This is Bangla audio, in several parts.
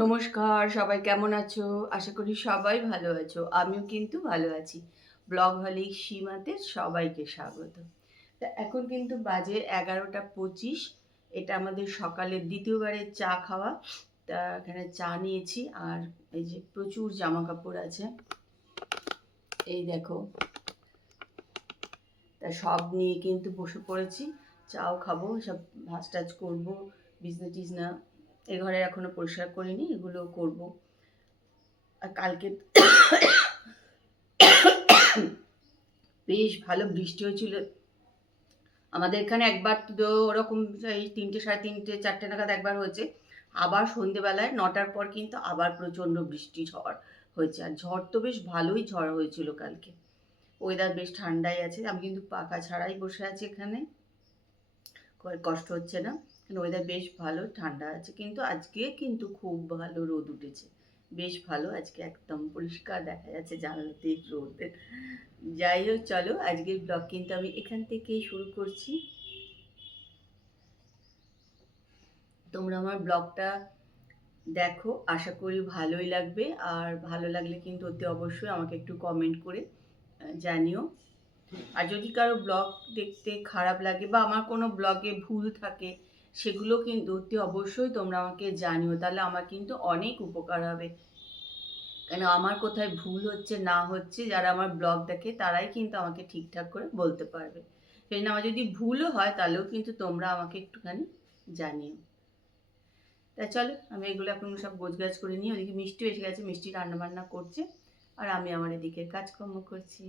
নমস্কার, সবাই কেমন আছো? আশা করি সবাই ভালো আছো। আমিও কিন্তু ভালো আছি। ব্লগ হলিক সীমাতে সবাইকে স্বাগত। তা এখন কিন্তু বাজে 11টা 25। এটা আমাদের সকালের দ্বিতীয়বারের চা খাওয়া। তা এখানে চা নিয়েছি আর এই যে প্রচুর জামা কাপড় আছে। এই দেখো। তা সব নিয়ে কিন্তু বসে পড়েছি। চাও খাবো, সব ভাজ টাজ করবো, বিছনা টিছনা এ ঘরে এখনো পরিষ্কার করিনি, এগুলো করবো। আর কালকে বেশ ভালো বৃষ্টি হয়েছিল আমাদের এখানে। একবার তো ওরকম এই 3টে, 3:30, 4টে নাগাদ একবার হয়েছে। আবার সন্ধেবেলায় 9টার পর কিন্তু আবার প্রচণ্ড বৃষ্টি ঝড় হয়েছে। আর ঝড় তো বেশ ভালোই ঝড় হয়েছিল কালকে। ওয়েদার বেশ ঠান্ডাই আছে। আমি কিন্তু পাখা ছাড়াই বসে আছি এখানে, কষ্ট হচ্ছে না। ওয়েদার বেশ ভালো ঠান্ডা আছে। কিন্তু আজকে কিন্তু খুব ভালো রোদ উঠেছে, বেশ ভালো। আজকে একদম পরিষ্কার দেখা যাচ্ছে জানালাতে রোদের। যাই হোক, চলো আজকের ব্লগ কিন্তু আমি এখান থেকেই শুরু করছি। তোমরা আমার ব্লগটা দেখো, আশা করি ভালোই লাগবে। আর ভালো লাগলে কিন্তু অতি অবশ্যই আমাকে একটু কমেন্ট করে জানিও। আর যদি কারো ব্লগ দেখতে খারাপ লাগে বা আমার কোনো ব্লগে ভুল থাকে, সেগুলো কিন্তু অতি অবশ্যই তোমরা আমাকে জানিও। তাহলে আমার কিন্তু অনেক উপকার হবে। কেন আমার কোথায় ভুল হচ্ছে না হচ্ছে, যারা আমার ব্লগ দেখে তারাই কিন্তু আমাকে ঠিকঠাক করে বলতে পারবে। সেই জন্য আমার যদি ভুলও হয় তাহলেও কিন্তু তোমরা আমাকে একটুখানি জানিও। তা চলো আমি এগুলো এখন সব গোছগাছ করে নিই। ওদিকে মিষ্টি এসে গেছে, মিষ্টি রান্নাবান্না করছে আর আমি আমার এদিকের কাজকর্ম করছি।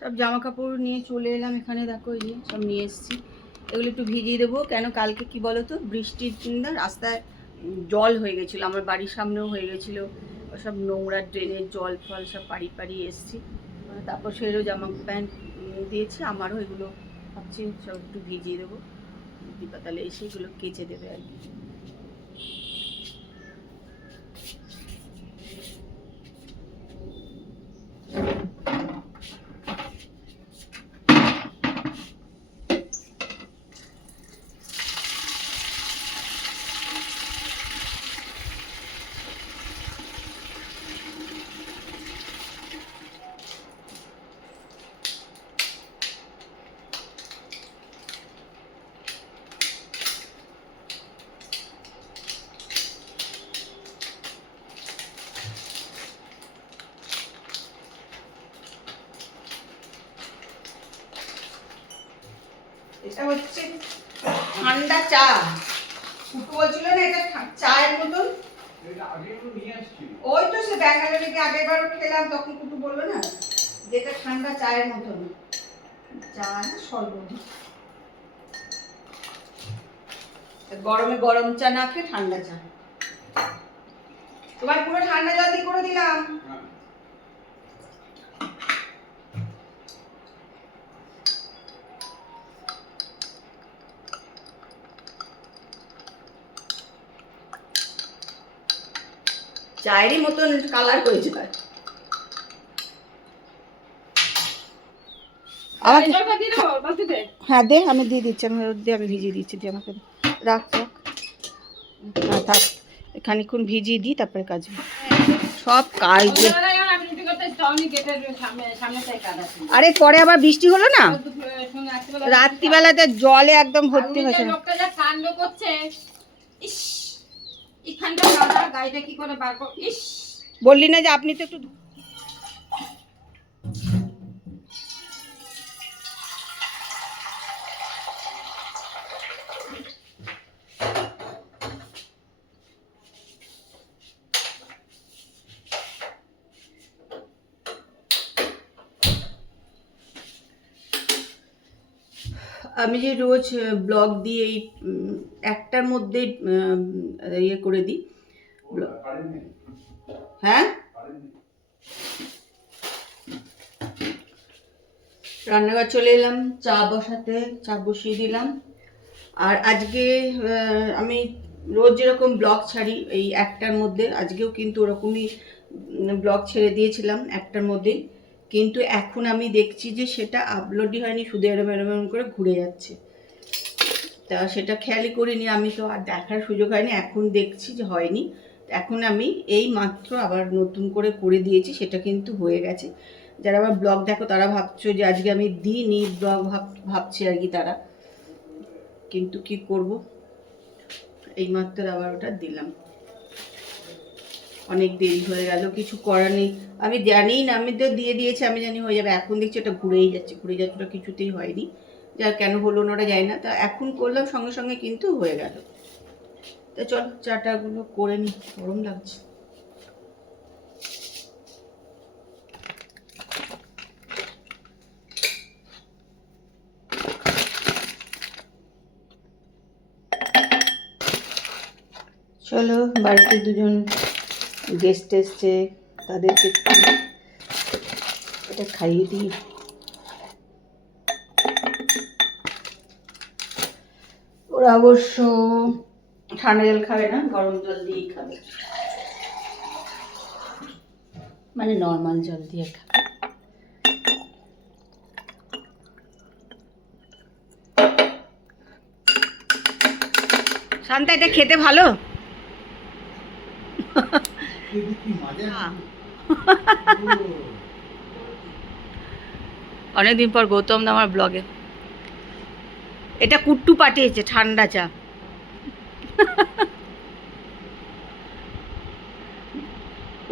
সব জামা কাপড় নিয়ে চলে এলাম এখানে, দেখো এই যে সব নিয়ে এসেছি। এগুলো একটু ভিজিয়ে দেবো। কেন কালকে কি বলো তো, বৃষ্টির দিন রাস্তায় জল হয়ে গেছিলো, আমার বাড়ির সামনেও হয়ে গেছিলো। সব নোংরা ড্রেনের জল ফল সব পাড়ি পাড়ি এসছি। তারপর সেরও জামা প্যান্ট দিয়েছি, আমারও এগুলো ভাবছি সব একটু ভিজিয়ে দেবো। দীপা তাহলে এসে এগুলো কেচে দেবে আর কি। এটা হচ্ছে ঠান্ডা চা। ফুটু বলছিল না এটা চায়ের মতন। ওই তো সে ব্যাঙ্গালোরে গিয়ে আগেরবারও খেলাম, তখন কুটু বললো না যেটা ঠান্ডা চায়ের মতন। চা না শরবত। গরমে গরম চা না খেয়ে ঠান্ডা চা। তোমার পুরো ঠান্ডা জল দিয়ে করে দিলাম। চায়েরই মতন কালার হয়েছে। আমাকে হ্যাঁ দে, আমি দিয়ে দিচ্ছি। আমি আমি ভিজিয়ে দিচ্ছি, দিয়ে আমাকে রাখ রাখ। হ্যাঁ থাক, খানিক্ষণ ভিজিয়ে দিই তারপরে কাজ সব কাজ। আরে পরে আবার বৃষ্টি হলো না, রাত্রিবেলাতে জলে একদম ভর্তি হয়েছে। বললি না যে আপনি তো একটু আমি যে রোজ ব্লগ দিই এই একটার মধ্যে ইয়ে করে দিই। হ্যাঁ, রান্নাঘর চলে এলাম, চা বসাতে, চা বসিয়ে দিলাম। আর আজকে আমি রোজ যেরকম ব্লগ ছাড়ি এই একটার মধ্যে, আজকেও কিন্তু ওরকমই ব্লগ ছেড়ে দিয়েছিলাম একটার মধ্যেই, কিন্তু এখন আমি দেখছি যে সেটা আপলোডই হয়নি, শুধু এরম এরম এরম করে ঘুরে যাচ্ছে। তা সেটা খেয়ালই করিনি, আমি তো আর দেখার সুযোগ হয়নি, এখন দেখছি যে হয়নি। এখন আমি এই মাত্র আবার নতুন করে দিয়েছি, সেটা কিন্তু হয়ে গেছে। যারা আবার ব্লগ দেখো তারা ভাবছো যে আজকে আমি দিইনি ব্লগ, ভাবছি আর কি তারা, কিন্তু কি করব, এই মাত্র আবার ওটা দিলাম। অনেক দেরি হয়ে গেল, কিছু করার নেই, আমি জানিই না, আমি তো দিয়ে দিয়েছি, আমি জানি হয়ে যাবে। এখন দেখছি ওটা ঘুরে যাচ্ছে, ওটা কিছুতেই হয়নি, যার কেন হলো না ওটা যায় না। তা এখন করলাম সঙ্গে সঙ্গে কিন্তু হয়ে গেল। তা চল চাটাগুলো করে নি, গরম লাগছে। চলো, বাড়িতে দুজন গেস্ট এসছে, তাদেরকে এটা খাইয়ে দিই। ওরা অবশ্য ঠান্ডা জল খাবে না, গরম জল দিয়েই খাবে, মানে নর্মাল জল দিয়ে খাবে। শান্তা, এটা খেতে ভালো। অনেকদিন পর গৌতম দা আমার ব্লগে। এটা কুট্টু পাঠিয়েছে ঠান্ডা চা।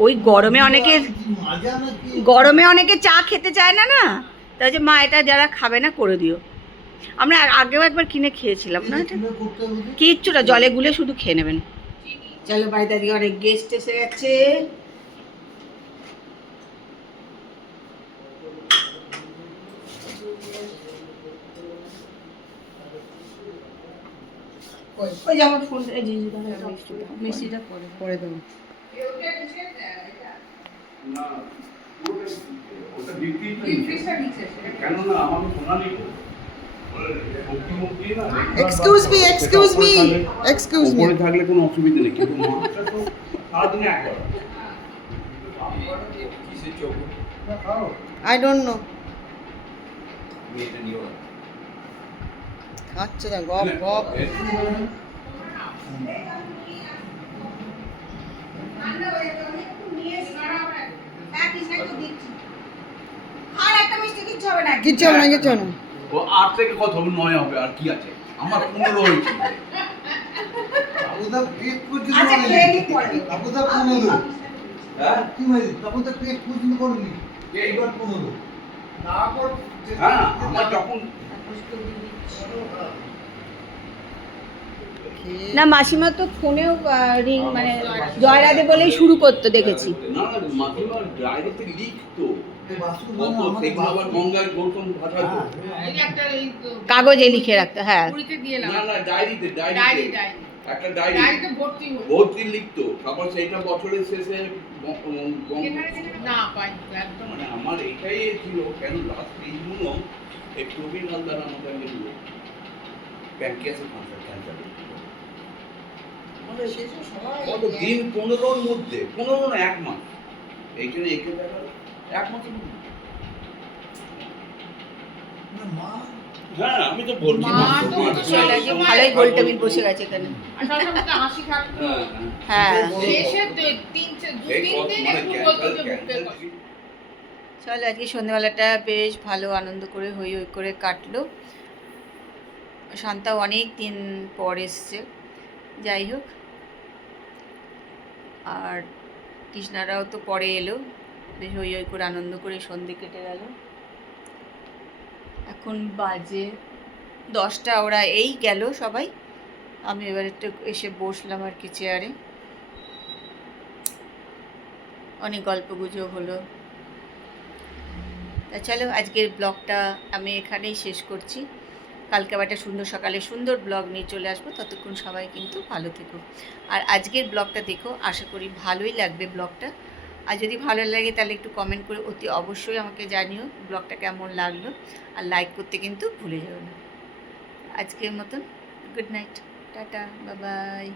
ওই গরমে অনেকে চা খেতে চায় না, না তাই যে মা এটা যারা খাবে না করে দিও। আমরা আগেও একবার কিনে খেয়েছিলাম না, কিচ্ছু না, জলে গুলে শুধু খেয়ে নেবেন। চলো, বাড়িতে আজকে অনেক গেস্ট এসে গেছে। ওই যে আমার ফোনটা, এই মিষ্টিটা করে দেবো। এক্সকিউজ মি উপরে থাকলে কোনো অসুবিধা নেই, কিন্তু মাছটা তো সারাদিনে একবার। I don't know. খাচ্ছে না, গপ গপ। কিচ্ছু হবে না, কিচ্ছু হবে না। ও 8 থেকে কত হবে, 9 হবে, আর কি আছে, আমার 15 হয়েছিল। আবুদা পেট পর্যন্ত আচ্ছা, করেনি। খেয়ে নি পরে। আবুদা 15। হ্যাঁ কি হয়েছে? আবুদা পেট পর্যন্ত করেনি। এইবার 15। তারপর হ্যাঁ, আমার যখন না, মাসিমা তো ফোনেও রিং মানে জয়রাধে বলেই শুরু করতে দেখেছি। না না, মাঝিমা ডায়েরিতে লিখতো, এই বাসু কত সেগুলো আবার গঙ্গায় গৌতম ভাষাতো। কাগজে লিখে রাখতে, হ্যাঁ। না না, ডায়েরিতে একটা ডায়েরি ভর্তি লিখতো, তারপর সেইটা বছরের শেষে মানে আমার এটাই ছিল, কেন লাস্ট এইগুলো এই প্রবীণ হালদার আমাকে আমি দিল প্যাঙ্কিয়াসের ক্যান্সার। মানে কত দিন, 15-র মধ্যে, 15 না 1 মাস, এইখানে এঁকে দেখা 1 মাসের মধ্যে। না মা হ্যাঁ, আমি তো বলছি ভালোই গোল টেবিল বসে গেছে এখানে। হ্যাঁ, চলো আজকে সন্ধ্যেবেলাটা বেশ ভালো আনন্দ করে হই হই করে কাটলো। শান্তা অনেক দিন পর এসছে, যাই হোক। আর কৃষ্ণারাও তো পরে এলো, বেশ হই হই করে আনন্দ করে সন্ধে কেটে গেল। এখন বাজে 10টা, ওরা এই গেল সবাই, আমি এবার একটু এসে বসলাম আর কি চেয়ারে, অনেক গল্পগুজব হলো। তা চলো, আজকের ব্লগটা আমি এখানেই শেষ করছি। কালকে আবার একটা সুন্দর সকালে সুন্দর ব্লগ নিয়ে চলে আসবো, ততক্ষণ সবাই কিন্তু ভালো থেকো। আর আজকের ব্লগটা দেখো, আশা করি ভালোই লাগবে ব্লগটা। আর যদি ভালো লাগে তাহলে একটু কমেন্ট করে অতি অবশ্যই আমাকে জানিও ব্লগটা কেমন লাগলো, আর লাইক করতে কিন্তু ভুলে যেও না। আজকের মতন good night, tata, bye bye.